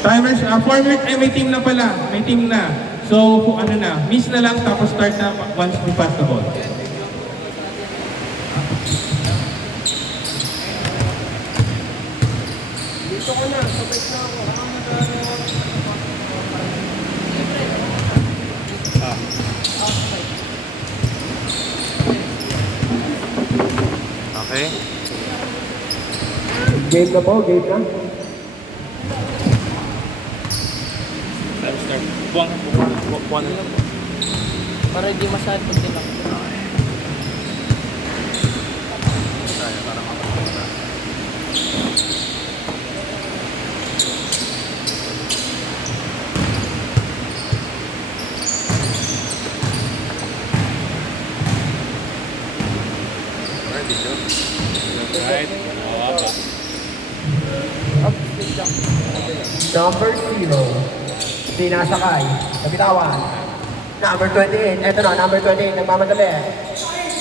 Timers, 4 minutes, may team na pala. May team na. So, kung ano na, miss na lang tapos start na once we pass the ball. Dito ko na, sabay na ako. Okay. Game na po, game na. Start. Buwan na lang. Para hindi masyado pag nilang. Right. Number 0. Pinasakay. Kapitawan. Number 28. Eto na, number 28. Nagmamadali.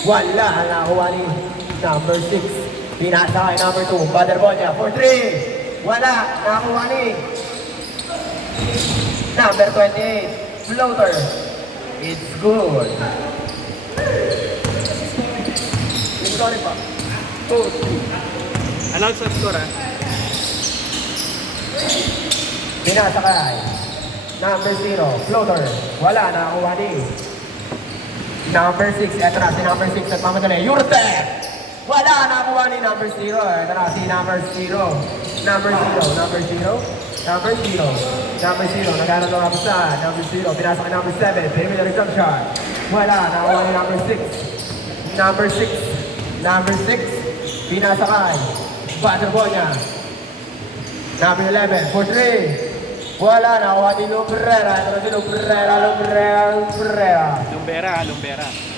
Wala. Nakakuha ni number 6. Pinasakay. Number 2. Butterball niya. For 3. Wala. Nakakuha ni number 28. Floater. It's good. Sorry pa. 2, 3. Announce ang score, ha? Pinasakay. Number 0, floater. Wala, nakakuha ni number 6. Eto na, si number 6 nagmamadali. Yurtek! Wala, nakakuha ni number 0. Eto na, si number 0. Number 0, number 0. Number 0. Number 0, naghanap ng kapasa. Number 0, pinasakay number 7. Perimeter jump shot. Wala, nakakuha ni number 6. Number 6. Number 6, pinasakay. Butterball niya. Number 11, for 3. Wala, nakuha ni Lumbrera. Ito na si Lumbrera.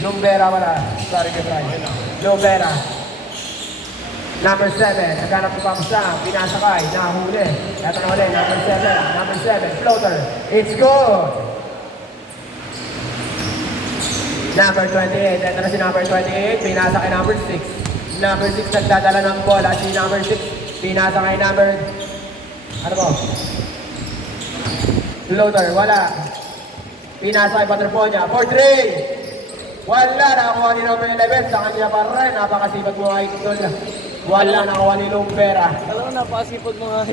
Lumbera wala. Sorry kay Brian. Lumbera. Number 7, naghanap ng pamsa. Pinasakay, nahuli. Ito na ulit, number 7, floater. It's good. Number 28, ito na si number 28, pinasa kay number 6. Number 6 nagdadala ng bola, si number 6, pinasa kay number, ano po? Floater, wala. Pinasa kay Butterball niya, for 3! Wala, nakakuha ni number 11, sa kanya pa rin, napakasipag mga idol. Wala, nakakuha ni Lumbera. Alam mo, napakasipag mga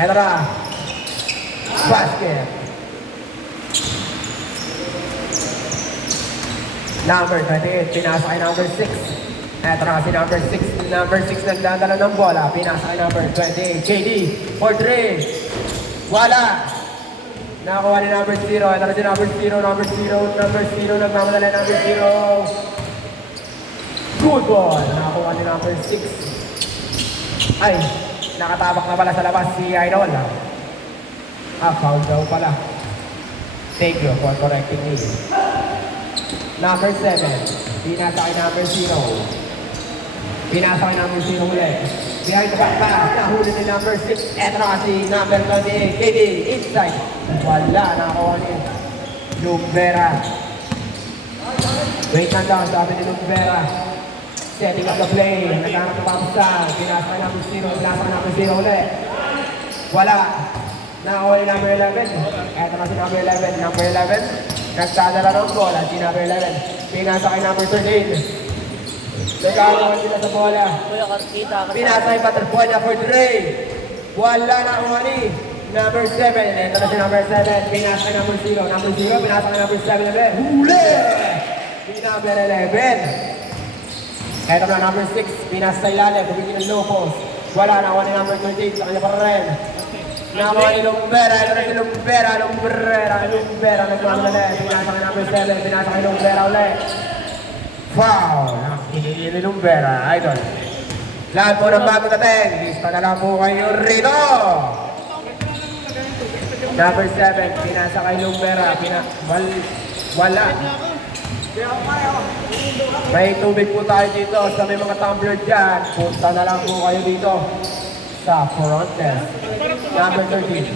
Ito na, basket. Number 28, pinasa kay number 6. Eto na si number 6. Number 6 nagdadala ng bola. Pinasa kay number 28. JD, for 3. Wala. Nakakuha ni number 0. Eto na si number 0. Number 0 nagmamadala number 0. Good ball. Nakakuha ni number 6. Ay, nakatabak na pala sa labas si Idol. Foul daw pala. Thank you for correcting me. Number 7, pinasa kay number 0. Pinasa kay number 0 ulit. Behind the back pass, nahuli ni number 6. Eto na si number 28, KD, inside. Wala, nakakuha ni Lumbera. Wait lang daw, sabi ni Lumbera. Setting up the play, naghanap ng pamsa. Pinasa kay number 0, pinasa kay number 0 ulit. Wala. Nakakuha ni number 11. Eto na si number 11. Number 11. Nagdadala ng bola, si number 11. Pinasa kay number 13. Nagkakaroon sila sa bola. Kuya, kita ka. Pinasa kay Butterball niya for 3. Wala na kuha ni number 7. Ito na si number 7. Pinasa kay number 0. Number 0, pinasa kay number 7 ulit. Huli! Si number 11. Ito na number 6. Pinasa sa ilalim. Bumili ng low post. Wala na kuha ni number 13. Sa kanya pa rin. Nakakuha ni Lumbera, ito na si Lumbera, nagmamadali. Pinasa kay number 7, pinasa kay Lumbera ulit. Foul! Nakikili ni Lumbera, idol. Lahat po ng bago dating, lista na lang po kayo rito. Number 7, pinasa kay Lumbera, wala. May tubig po tayo dito sa may mga tumbler dyan. Punta na lang po kayo dito sa front desk. Number 13.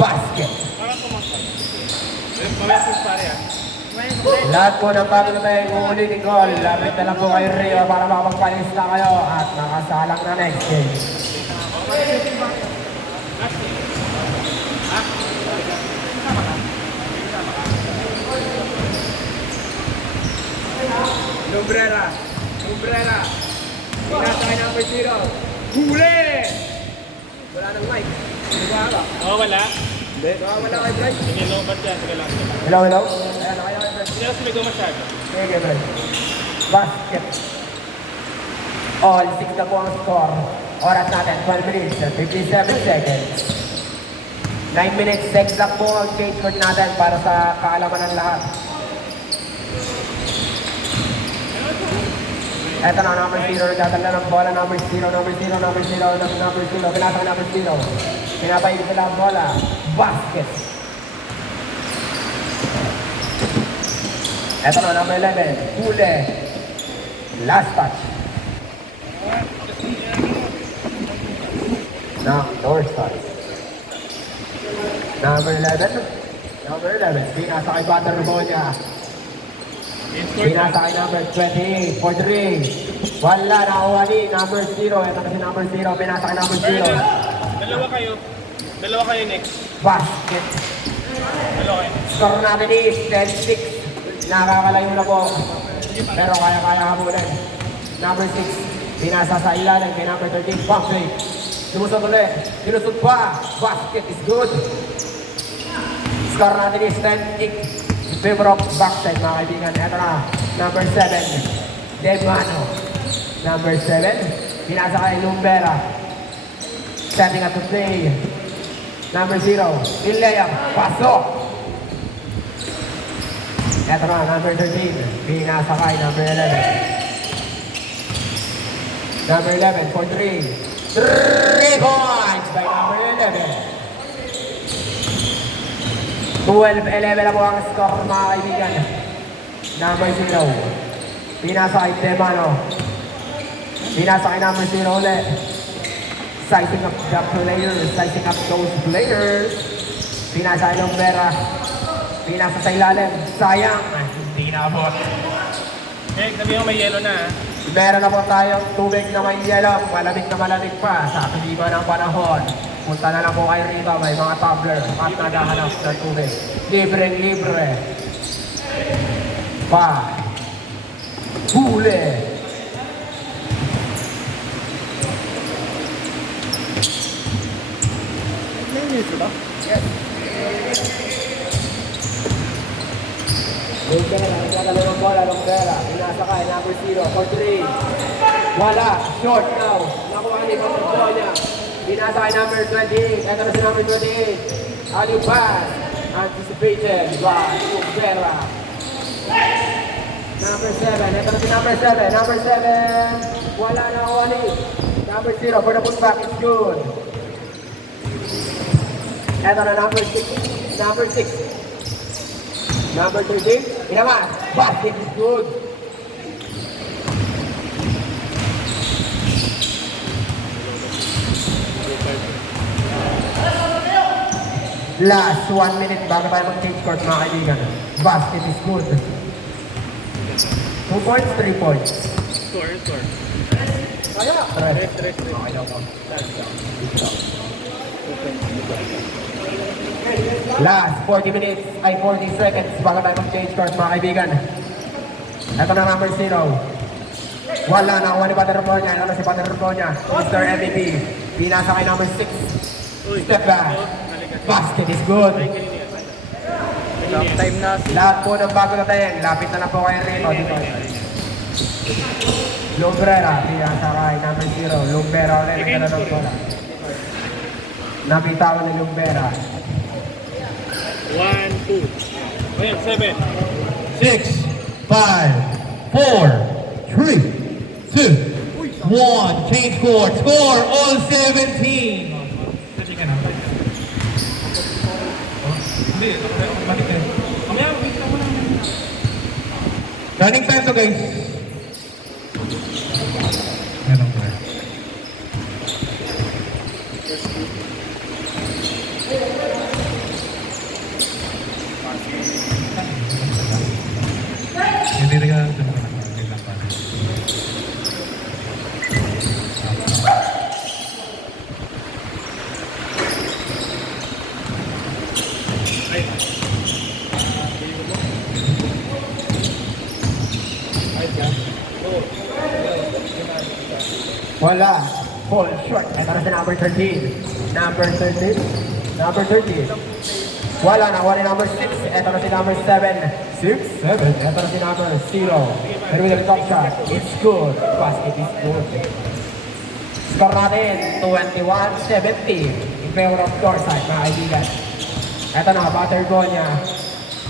Basket. Lahat po ng bago na tayo uulitin goal. Lapit na lang po kayo Rio para makapagpalis na kayo at nakasalang na next game. Lumbrera. Lumbrera. Pinasakay number 0. Huli! Wala nang mic. Hindi ba ka? Oh, wala. Hindi. Wala kay Bryce. Sige, lobat yan. Sige lang. Hello, hello. Ayan, nakaya kay Bryce. Hindi lang sumigaw masyado. Sige, Bryce. Basket. All 6 na po ang score. Oras natin, 12 minutes, 57 seconds. 9 minutes, 6 lang po ang change court natin para sa kaalaman ng lahat. Eto na, number 0, nagdadala ng bola, number 0, number 0, number 0, number 0, pinasa number 0. Pinapayin sila ang bola, basket. Eto na, number 11, huli. Last touch. Now, north side. Number 11. Number 11. Pinasa kay Baterbonia. Pinasa kay number 28. For 3. Wala nakuha ni number 0. Ito na si number 0. Pinasa kay number 0. Dalawa kayo. Dalawa kayo next. Basket. Dalawa kayo. Score natin is 10-6. Nakakalayo na po. Pero kaya-kaya habulin. Number 6. Pinasa sa ilalim kay number 13. Pump fake. Lumusot ulit. Lumusot pa. Basket is good. Score natin is 10-8. Favor of backside mga kaibigan. Ito na. Number 7. Demano. Number 7. Pinasa kay Lumbera. Setting up to play. Number 0. Ilea. Pasok. Ito na. Number 13. Pinasa kay number 11. Number 11 for 3. 3 points by number 11. 12-11 na po ang score mga kaibigan. Number 0. Pinasa kay Demano. Pinasa kay number 0 ulit. Sizing up the players. Sizing up those players. Pinasa kay Lumbera. Pinasa sa ilalim. Sayang. Hindi na po. Eh, sabi mo may yellow na. Meron na po tayong tubig na may yellow, malamig na malamig pa sa kaliba ng panahon. Punta na lang po kayo rito, may mga tumbler at naghahanap ng tubig. Libreng-libre. Pa. Huli. Yes. Lumbera, nagkakalo ng bola, Lumbera. Pinasa kay number 0 for 3. Wala, short now. Nakuha ni Baterbonia. Pinasa kay number 28. Ito na si number 28. Alley pass. Anticipated by Lumbera. Number 7. Ito na si number 7. Number 7. Wala na nakuha ni number 0 for the putback. It's good. Ito na number 6. Number 6. Number 13, inaman, basket is good. Last 1 minute bago tayo mag-change court mga kaibigan. Basket is good. 2 points, 3 points. Score. Kaya? Rest. Okay daw po. Last 40 minutes, ay 40 seconds bago tayo mag-change court mga kaibigan. Ito na number 0. Wala na kuha ni Baterbonia. Ano na si Baterbonia? Mr. MVP. Pinasa kay number 6. Step back. Basket is good. Long time na. Lahat po ng bago na tayo. Lapit na lang po kayo rito. Dito. Lumbrera. Pinasa kay number 0. Lumbera ulit. Nagkala ng bola. Nakita ko ni Lumbera. 1, 2. Ayan, 7. 6, 5, 4, 3, 2, 1. Change court. Score all 17. Kasi ka na. Hindi, automatic na. Mamaya, wait lang mo lang. Running time to guys. Ganun ba? Hindi na ka Wala. Fall short. Ito na si number 13. Number 13. Number 13. Wala. Nakuha ni number 6. Ito na si number 7. 6, 7. Ito na si number 0. Pero with the top shot. It's good. Basket is good. Score natin, 21-70. In favor of Dorside, mga kaibigan. Ito na, butter ball niya.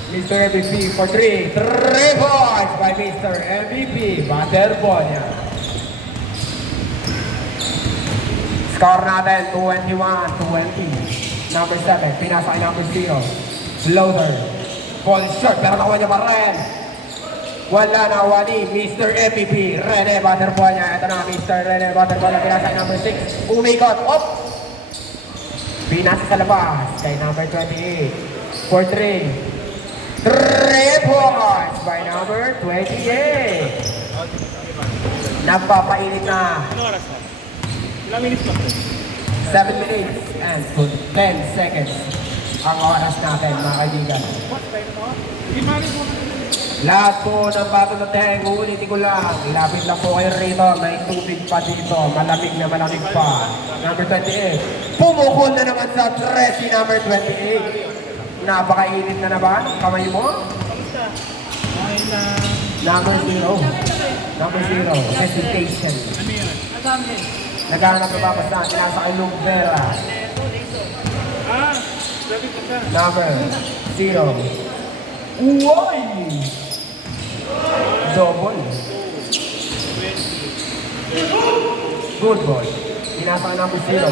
Mr. MVP for 3. 3 points by Mr. MVP. Butter ball niya. Score natin, 21-20. Number 7, pinasa kay number 0. Floater. Ball short, pero nakuha niya pa rin. Wala na ni Mr. MVP. Rene Butterball niya. Ito na Mr. Rene Butterball na pinasa kay number 6. Umikot. Op! Pinasa sa labas kay number 28. For 3. 3 points by number 28. Nagpapainit na. Ano oras na? Ilang minutes lang? 7 minutes and 10 seconds ang oras natin, mga kaibigan. Lahat po ng bato ng teng, uulitin ko lang. Ilapit lang po kayo rito. May tubig pa dito. Malamig na malamig pa. Number 28. Pumukol na naman sa 3 si number 28. Napakainit na ba? Kamay mo? Okay na. Number 0. Number 0. Hesitation. Ano yun? Naghahanap na ba basta? Tinasa kay Lumbera. Ah! Grabe ko siya. Number 0. Uy! Double. Good boy. Pinasa ka number 0.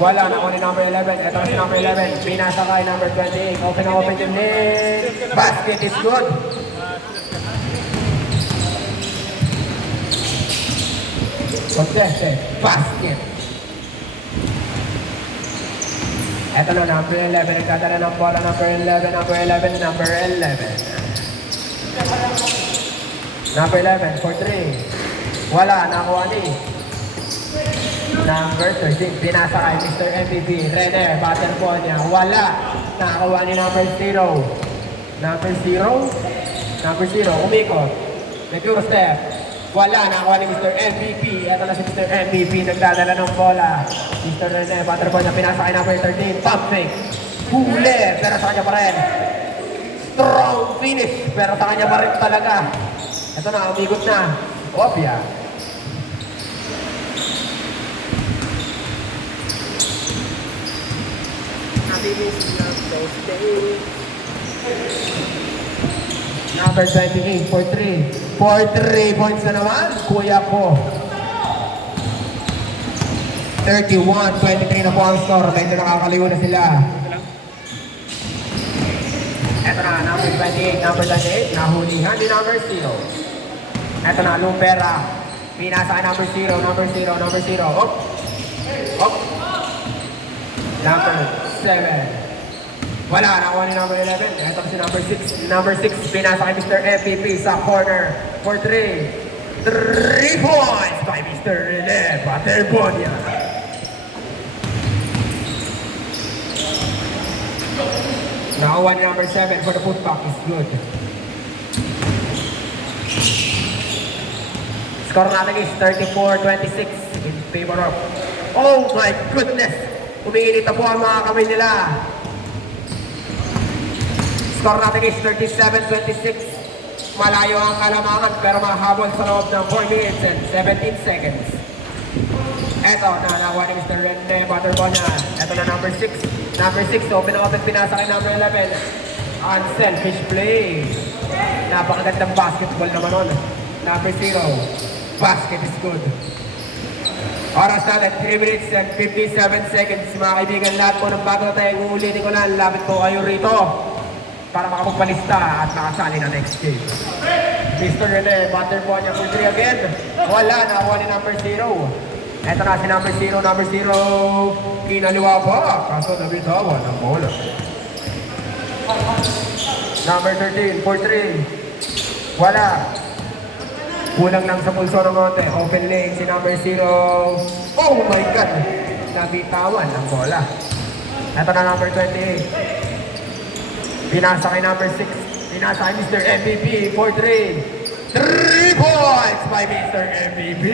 Wala na ni number 11. Ito na si number 11. Pinasa ka number 28. Open na open yung net. Basket is good. Contested. Basket. Ito na number 11. Nagdadala ng bola number 11. Number 11. Number 11. Number 11 for 3. Wala. Nakuha ni number 13. Pinasa kay Mr. MVP. Rene. Batter po niya. Wala. Nakakuha ni number 0. Number 0. Number 0. Umikot. Nag-pure step. Wala. Nakakuha ni Mr. MVP. Ito na si Mr. MVP. Nagdadala ng bola. Mr. Rene. Batter po niya. Pinasa kay number 13. Pump fake. Huli. Pero sa kanya pa rin. Strong finish. Pero sa kanya pa rin talaga. Ito na. Umikot na. Opia. Number 28 for 3. For 3 points na naman, kuya ko. 31-23 na po ang score. Medyo nakakaliw na sila. Eto na, number 28. Number 28, nahulihan ni number 0. Eto na, Lumbera. Pinasa kay number 0, number 0, number 0. Op! Op! Number 7. Wala, nakuha ni number 11. Ito si number 6. Number 6, pinasa kay Mr. MVP sa corner for 3. 3 points by Mr. Rene Paterbonia. Nakuha ni number 7 for the putback is good. Score natin is 34-26 in favor of... Oh my goodness! Umiinit na po ang mga kamay nila. Score natin is 37-26. Malayo ang kalamangan pero mahabol sa loob ng 4 minutes and 17 seconds. Eto, nalawa ni Mr. Rene Butterball na. Eto na number 6. Number 6, open na open, pinasa kay number 11. Unselfish play. Napakagandang basketball naman nun. Number 0. Basket is good. Oras natin, 3 minutes and 57 seconds. Mga kaibigan, lahat po ng bago na tayo, uulitin ko na, lapit po kayo rito para makapagpalista at makasali na next game. Mr. Rene, Butterball niya for 3 again. Wala, nakakuha ni number 0. Eto na si number 0, number 0. Kinaliwa pa, kaso nabitawan ng bola. Number 13, for 3. Wala. Kulang lang sa pulso ng konti. Open lane si number 0. Oh my God! Nabitawan ng bola. Ito na number 28. Pinasa kay number 6. Pinasa kay Mr. MVP for 3. 3 points by Mr. MVP.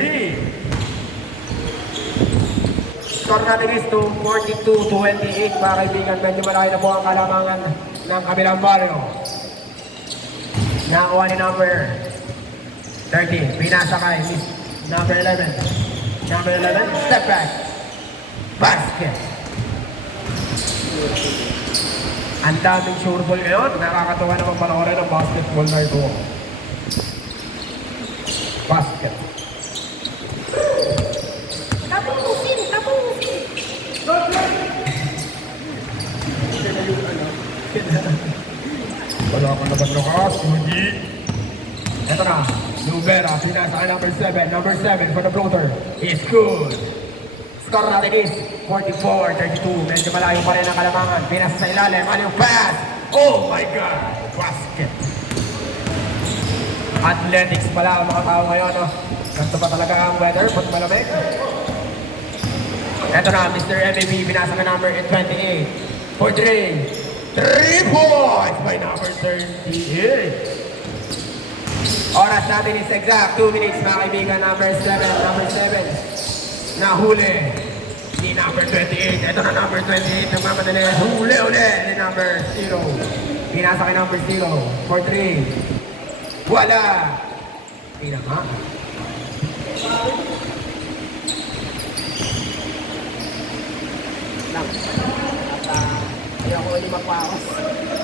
Score natin is 42-28 mga kaibigan. Medyo malaki na po ang kalamangan ng kabilang baryo. Nakakuha ni number 13. Pinasa kay number 11. Number 11, step back. Basket. Ang daming sure ball ngayon. Nakakatawa naman panoorin ng basketball na ito. Basket. Tapusin! Tapusin! Wala ka naman lakas, Rudy. Ito na, Lubera, pinasa kay number 7. Number 7 for the floater. It's good. Score natin is 44-32. Medyo malayo pa rin ang kalamangan. Pinasa sa ilalim. Ano yung pass? Oh my God! Basket. Athletics pala ang mga tao ngayon. No? Ganito pa talaga ang weather. Pag malamig. Ito na, Mr. MAB. Pinasa kay number 28. For 3. 3 points by number 38. Oras natin is exact 2 minutes mga kaibigan. Number 7 nahuli ni number 28. Ito na number 28 nagmamadali. Huli ni number 0. Pinasa kay number 0 for 3. Wala. Pinaka. Kaya ako ulit magpakas.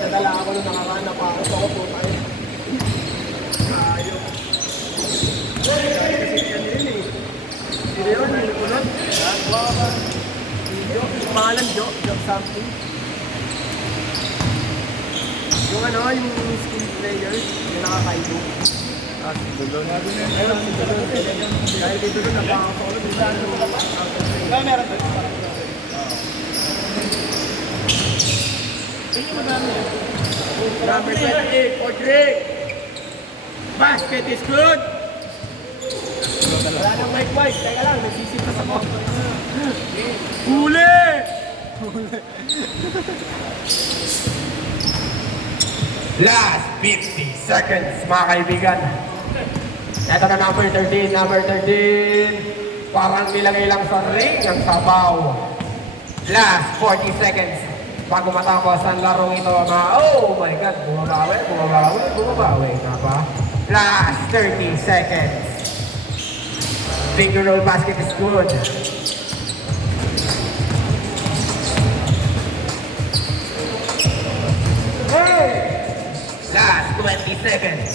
Nadala ako nung nakaraan na pakas ako po tayo. Ayok. Kasi yan yun eh. Sino yun? Nalikulot? Baka. Video. Pangalan Jo. Job something. Yung ano, yung skill player. Yung nakakaibo. Si Dulon. Ayun, si Dulon. Dahil kay Dulon, napakas ako. Kaya meron ba? Number 28 for Drake. Basket is good. Wala nang Mike White. Teka lang, nagsisipas ako. Huli! Last 50 seconds mga kaibigan. Ito na number 13. Number 13. Parang nilagay lang sa ring ang sabaw. Last 40 seconds. Bago matapos ang larong ito, oh my God, bumabawi nga ba? Last 30 seconds. Finger roll basket is good. Last 20 seconds.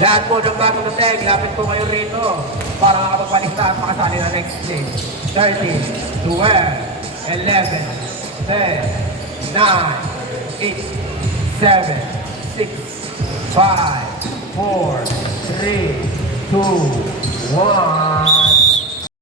Lahat po ng bagong nateg, lapit po kayo rito para makapagpalista at makasali na next game. 30, 12, 11, 10, 9, 8, 7, 6, 5, 4, 3, 2, 1.